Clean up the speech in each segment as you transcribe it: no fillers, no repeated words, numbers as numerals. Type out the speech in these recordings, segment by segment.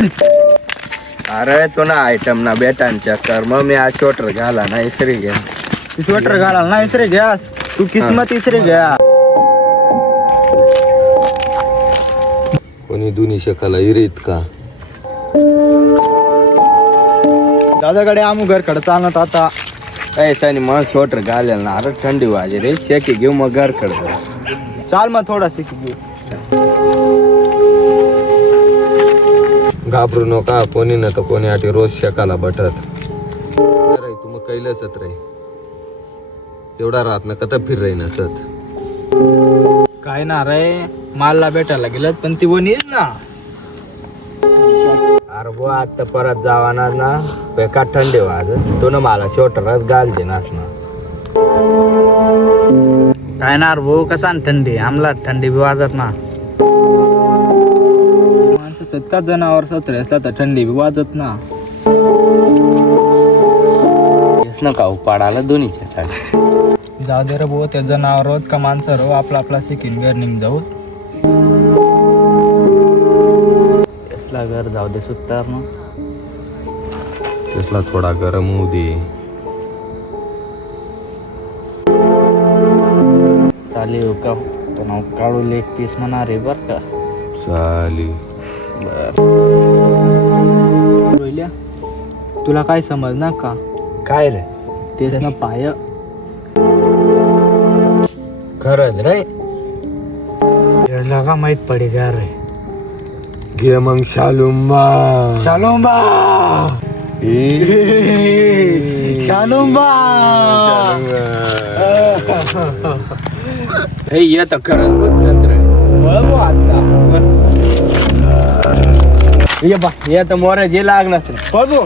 अरे तो ना आयटम ना बेटा चक्कर मग मी आज स्वेटर घाला ना इसरी घ्या. तू स्वेटर घालाल ना इसरे घ्यास. तू किस्मत इसरे घ्या. कोणी दोन्ही शकाला इरीत का दादाकडे आमू घरकडे चालत आता. ऐसा नाही मग स्वेटर घालेल ना. अरे थंडी वाजे रे शेकी घेऊ मग घर खड. चाल मग थोडा शिकू. घाबरू नका कोणी ना तर कोणी आठी रोज शकाला बटत तू मग कैलसत रे एवढा राहत ना कथा फिर रही नसत काय ना रे मालला भेटायला गेलं पण ती वनीच ना. अरे बुवा आता परत जावाना ना बेकार थंडी वाज तो ना मला स्वेटरच घालते नास ना. काय ना रे भाऊ कसा थंडी आमला थंडी बी वाजत ना. माणसं सतका जनावर सत्र असला तर थंडी बी वाजत ना. नका उपाडाला दोन्हीच्या थंडी. जाऊ दे रे भाऊ त्या जनावर होत का माणसं रो आपला आपला शिकीन घर निघ जाऊ. कसला घर जाऊ दे सुत्तार ना. त्यातला थोडा गरम होऊ दे. चालेल का पण काढू लेग पीस म्हणा रे बर का. चाली रोहिल्या तुला काय समज ना का काय रे तेच ना पाय. खरंच रे. का माहित पडे का रे. घे मग शालुंबा शालोंबा शालोंबा. हे येत खरंच बुद्धत रे. बळबो आता ये बा ये तर मोरे जे लागणार बळबो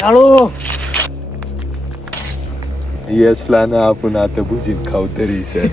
काळू. यसला ना आपण आता भुजीत खाऊ तरी सर